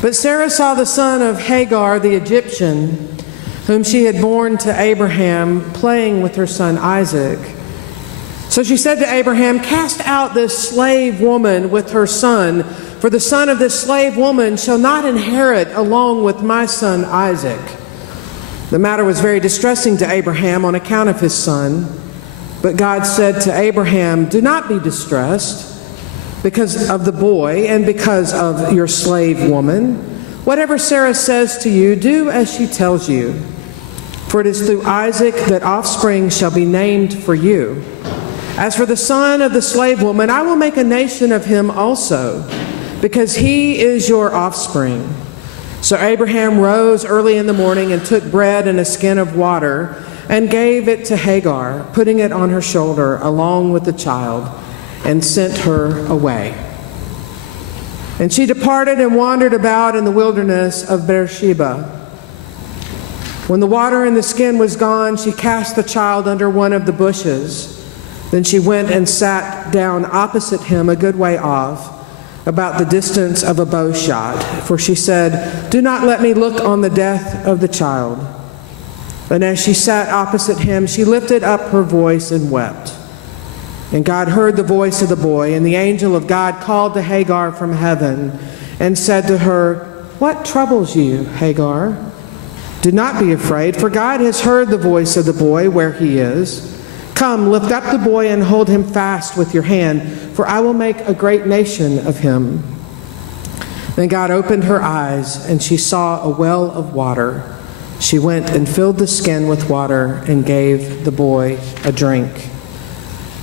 But Sarah saw the son of Hagar the Egyptian, whom she had borne to Abraham, playing with her son Isaac. So she said to Abraham, "Cast out this slave woman with her son, for the son of this slave woman shall not inherit along with my son Isaac." The matter was very distressing to Abraham on account of his son. But God said to Abraham, "Do not be distressed because of the boy and because of your slave woman. Whatever Sarah says to you, do as she tells you. For it is through Isaac that offspring shall be named for you. As for the son of the slave woman, I will make a nation of him also, because he is your offspring." So Abraham rose early in the morning and took bread and a skin of water and gave it to Hagar, putting it on her shoulder along with the child, and sent her away. And she departed and wandered about in the wilderness of Beersheba. When the water in the skin was gone, she cast the child under one of the bushes. Then she went and sat down opposite him a good way off, about the distance of a bow shot, for she said, "Do not let me look on the death of the child." And as she sat opposite him, she lifted up her voice and wept. And God heard the voice of the boy, and the angel of God called to Hagar from heaven and said to her, "What troubles you, Hagar? Do not be afraid, for God has heard the voice of the boy where he is. Come, lift up the boy and hold him fast with your hand, for I will make a great nation of him." Then God opened her eyes, and she saw a well of water. She went and filled the skin with water and gave the boy a drink.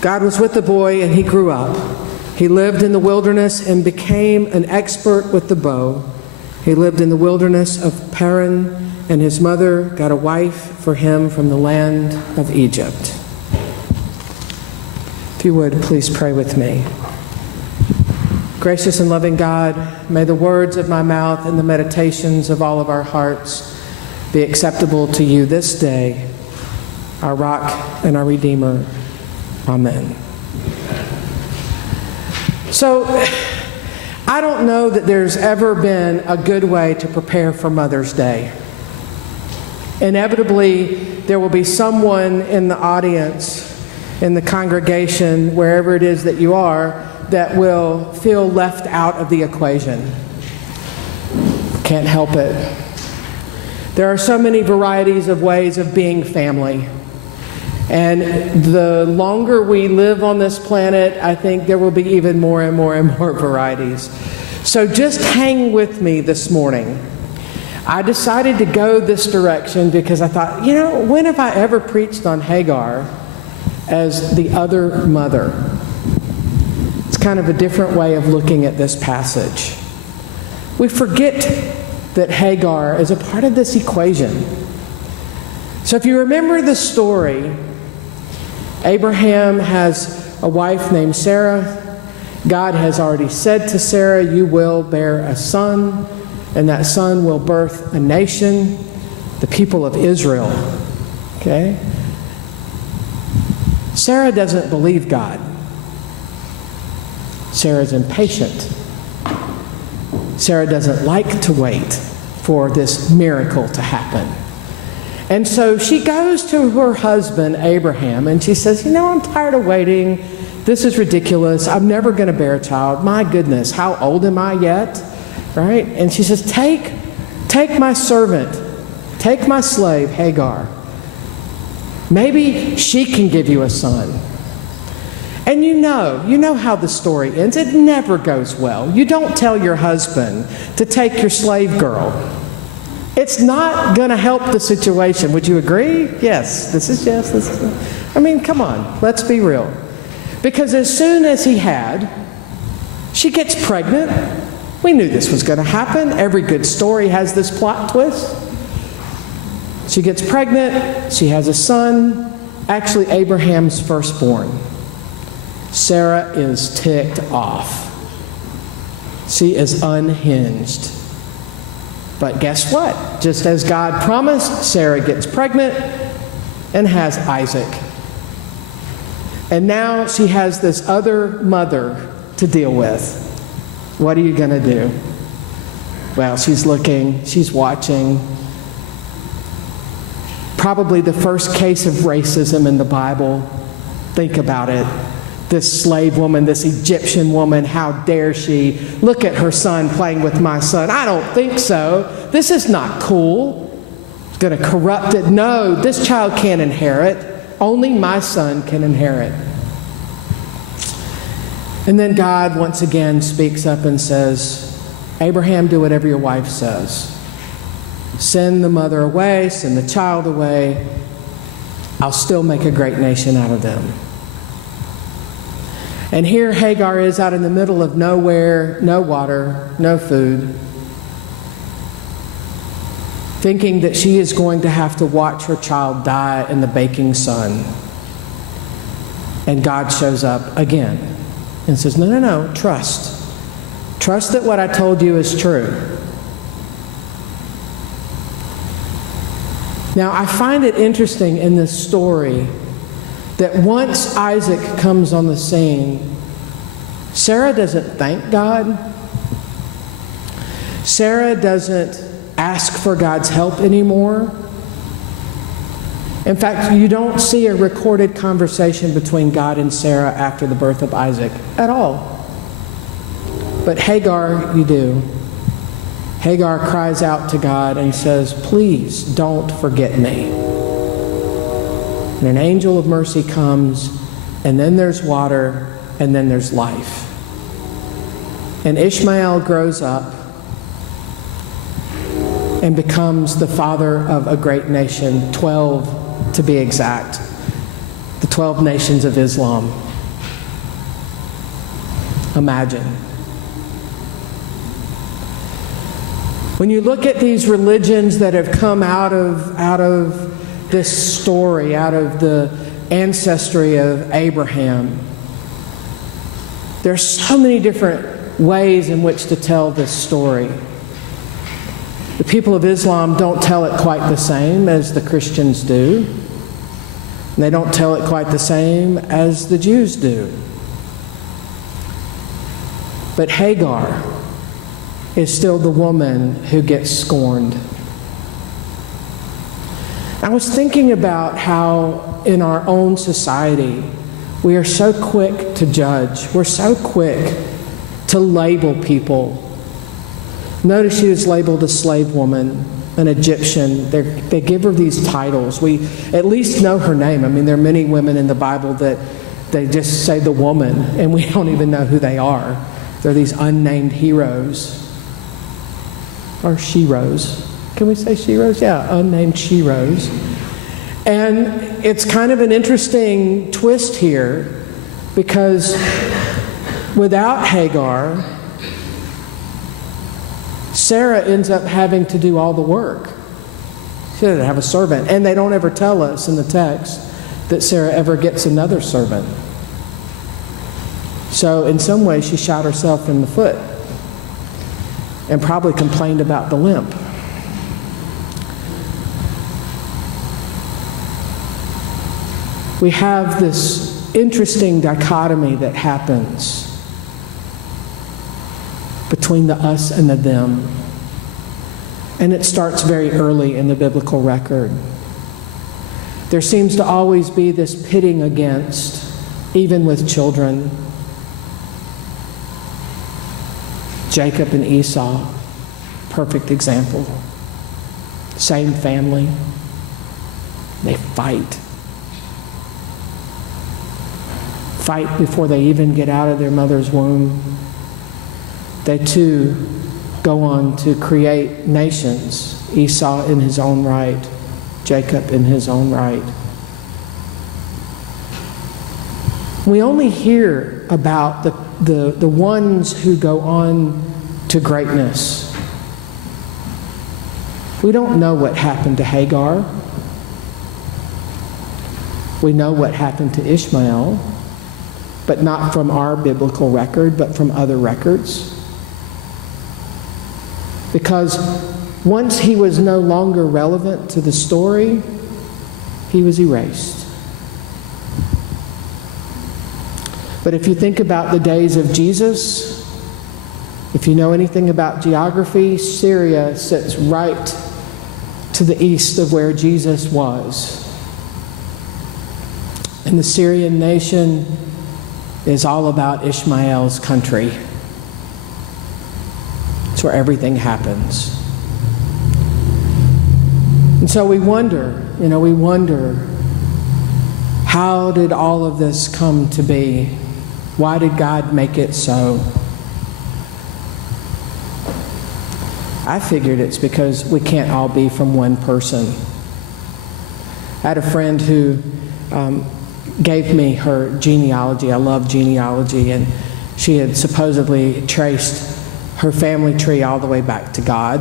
God was with the boy, and he grew up. He lived in the wilderness and became an expert with the bow. He lived in the wilderness of Paran, and his mother got a wife for him from the land of Egypt. If you would, please pray with me. Gracious and loving God, may the words of my mouth and the meditations of all of our hearts be acceptable to you this day, our rock and our Redeemer. Amen. So, I don't know that there's ever been a good way to prepare for Mother's Day. Inevitably, there will be someone in the audience, in the congregation, wherever it is that you are, that will feel left out of the equation. Can't help it. There are so many varieties of ways of being family. And the longer we live on this planet, I think there will be even more and more and more varieties. So just hang with me this morning. I decided to go this direction because I thought, when have I ever preached on Hagar as the other mother? It's kind of a different way of looking at this passage. We forget that Hagar is a part of this equation. So if you remember the story, Abraham has a wife named Sarah. God has already said to Sarah, "You will bear a son, and that son will birth a nation, the people of Israel." Okay? Sarah doesn't believe God. Sarah's impatient. Sarah doesn't like to wait for this miracle to happen. And so she goes to her husband, Abraham, and she says, "I'm tired of waiting. This is ridiculous. I'm never going to bear a child. My goodness, how old am I yet?" Right? And she says, take my servant, take my slave, Hagar. Maybe she can give you a son. And you know how the story ends. It never goes well. You don't tell your husband to take your slave girl. It's not going to help the situation. Would you agree? Yes. This is yes. Come on. Let's be real. Because as soon as she gets pregnant. We knew this was going to happen. Every good story has this plot twist. She gets pregnant. She has a son. Actually, Abraham's firstborn. Sarah is ticked off. She is unhinged. But guess what? Just as God promised, Sarah gets pregnant and has Isaac. And now she has this other mother to deal with. What are you going to do? Well, she's looking, she's watching. Probably the first case of racism in the Bible. Think about it. This slave woman, this Egyptian woman, how dare she? Look at her son playing with my son. I don't think so. This is not cool. It's going to corrupt it. No, this child can't inherit. Only my son can inherit. And then God once again speaks up and says, Abraham, do whatever your wife says. Send the mother away, send the child away. I'll still make a great nation out of them. And here Hagar is out in the middle of nowhere, no water, no food, thinking that she is going to have to watch her child die in the baking sun. And God shows up again and says, no, trust. Trust that what I told you is true. Now, I find it interesting in this story that once Isaac comes on the scene, Sarah doesn't thank God. Sarah doesn't ask for God's help anymore. In fact, you don't see a recorded conversation between God and Sarah after the birth of Isaac at all. But Hagar, you do. Hagar cries out to God and says, please don't forget me. And an angel of mercy comes, and then there's water, and then there's life. And Ishmael grows up and becomes the father of a great nation, 12 to be exact, the 12 nations of Islam. Imagine. When you look at these religions that have come out of this story, out of the ancestry of Abraham, there are so many different ways in which to tell this story. The people of Islam don't tell it quite the same as the Christians do. And they don't tell it quite the same as the Jews do. But Hagar is still the woman who gets scorned. I was thinking about how in our own society we are so quick to judge. We're so quick to label people. Notice she was labeled a slave woman, an Egyptian. They give her these titles. We at least know her name. I mean, there are many women in the Bible that they just say the woman, and we don't even know who they are. They're these unnamed heroes. Or sheroes. Can we say sheroes? Yeah, unnamed sheroes. And it's kind of an interesting twist here, because without Hagar, Sarah ends up having to do all the work. She doesn't have a servant. And they don't ever tell us in the text that Sarah ever gets another servant. So in some way, she shot herself in the foot and probably complained about the limp. We have this interesting dichotomy that happens between the us and the them. And it starts very early in the biblical record. There seems to always be this pitting against, even with children. Jacob and Esau, perfect example. Same family. They fight. Fight before they even get out of their mother's womb. They too go on to create nations. Esau in his own right, Jacob in his own right. We only hear about the ones who go on to greatness. We don't know what happened to Hagar. We know what happened to Ishmael, but not from our biblical record, but from other records. Because once he was no longer relevant to the story, he was erased. But if you think about the days of Jesus, If you know anything about geography, Syria sits right to the east of where Jesus was. And the Syrian nation is all about Ishmael's country. It's where everything happens. And so we wonder, how did all of this come to be? Why did God make it so? I figured it's because we can't all be from one person. I had a friend who gave me her genealogy. I love genealogy, and she had supposedly traced her family tree all the way back to God.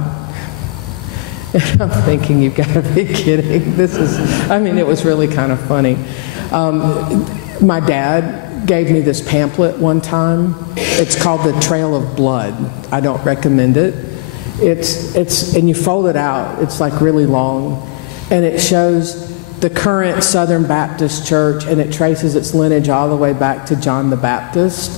And I'm thinking, you've got to be kidding. It was really kind of funny. My dad gave me this pamphlet one time. It's called The Trail of Blood. I don't recommend it. And you fold it out. It's like really long. And it shows the current Southern Baptist Church, and it traces its lineage all the way back to John the Baptist.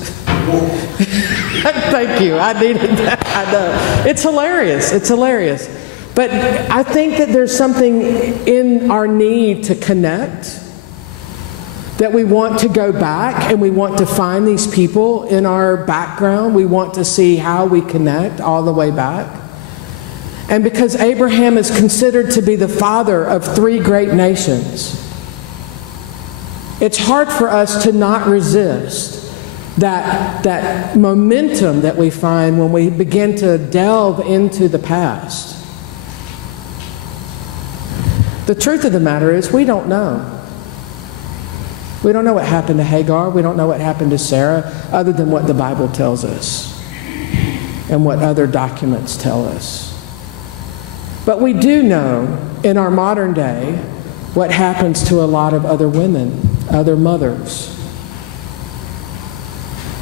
Thank you. I needed that. I know. It's hilarious. It's hilarious. But I think that there's something in our need to connect, that we want to go back and we want to find these people in our background. We want to see how we connect all the way back. And because Abraham is considered to be the father of 3 great nations, it's hard for us to not resist that momentum that we find when we begin to delve into the past. The truth of the matter is, we don't know. We don't know what happened to Hagar. We don't know what happened to Sarah, other than what the Bible tells us and what other documents tell us. But we do know in our modern day what happens to a lot of other women, other mothers.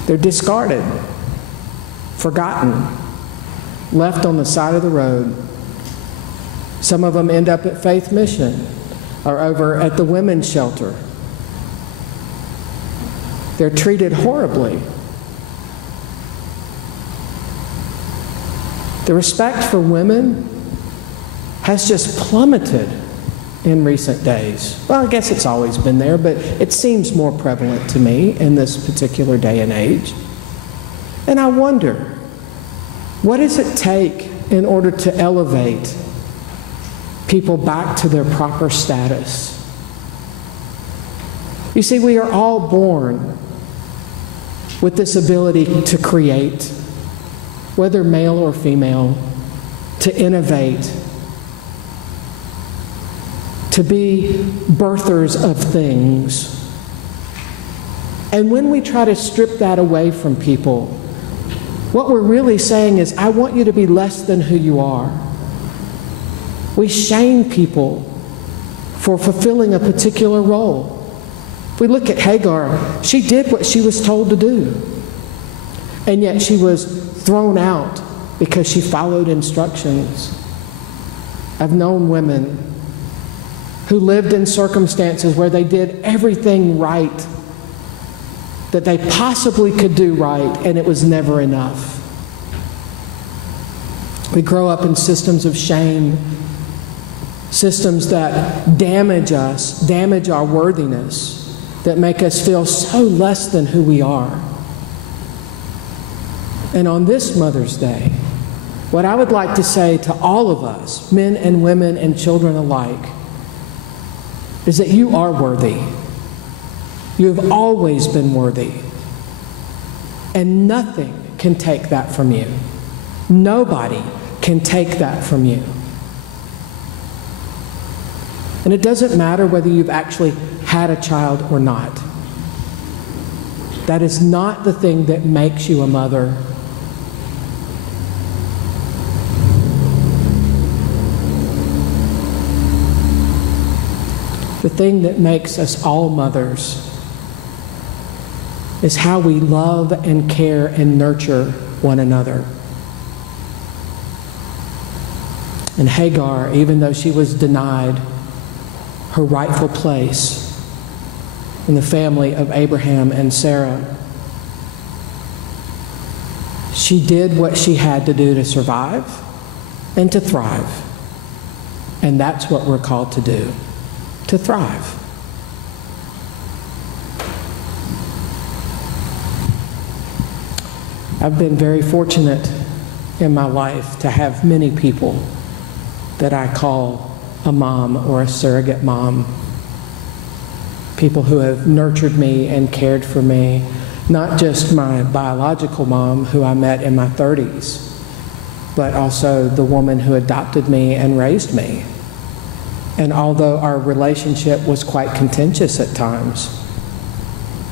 They're discarded, forgotten, left on the side of the road. Some of them end up at Faith Mission or over at the women's shelter. They're treated horribly. The respect for women has just plummeted in recent days. Well, I guess it's always been there, but it seems more prevalent to me in this particular day and age. And I wonder, what does it take in order to elevate people back to their proper status? You see, we are all born with this ability to create, whether male or female, to innovate, to be birthers of things. And when we try to strip that away from people, what we're really saying is, I want you to be less than who you are. We shame people for fulfilling a particular role. We look at Hagar. She did what she was told to do. And yet she was thrown out because she followed instructions. I've known women who lived in circumstances where they did everything right that they possibly could do right, and it was never enough. We grow up in systems of shame, systems that damage us, damage our worthiness, that make us feel so less than who we are. And on this Mother's Day, what I would like to say to all of us, men and women and children alike, is that you are worthy. You have always been worthy. And nothing can take that from you. Nobody can take that from you. And it doesn't matter whether you've actually had a child or not. That is not the thing that makes you a mother. The thing that makes us all mothers is how we love and care and nurture one another. And Hagar, even though she was denied her rightful place in the family of Abraham and Sarah, She did what she had to do to survive and to thrive. And that's what we're called to do, to thrive. I've been very fortunate in my life to have many people that I call a mom or a surrogate mom. People who have nurtured me and cared for me. Not just my biological mom, who I met in my 30s, but also the woman who adopted me and raised me. And although our relationship was quite contentious at times,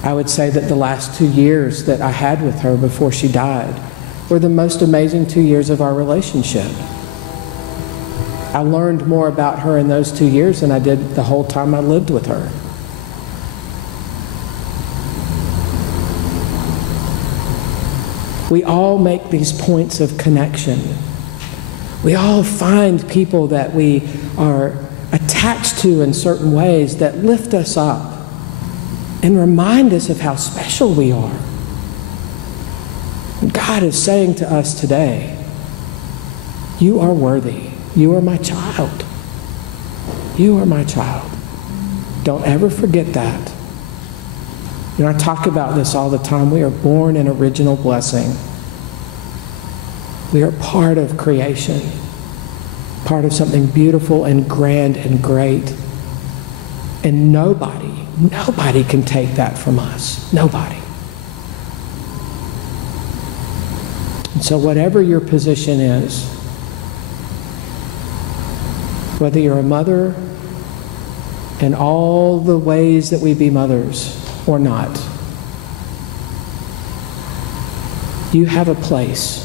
I would say that the last 2 years that I had with her before she died were the most amazing 2 years of our relationship. I learned more about her in those 2 years than I did the whole time I lived with her. We all make these points of connection. We all find people that we are attached to in certain ways that lift us up and remind us of how special we are. God is saying to us today, you are worthy. You are my child. You are my child. Don't ever forget that. You know, I talk about this all the time. We are born in original blessing. We are part of creation, part of something beautiful and grand and great. And nobody can take that from us. Nobody. And so whatever your position is, whether you're a mother in all the ways that we be mothers or not, you have a place.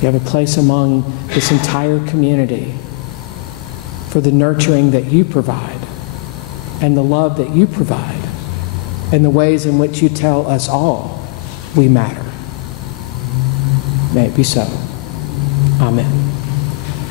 You have a place among this entire community for the nurturing that you provide and the love that you provide and the ways in which you tell us all we matter. May it be so. Amen.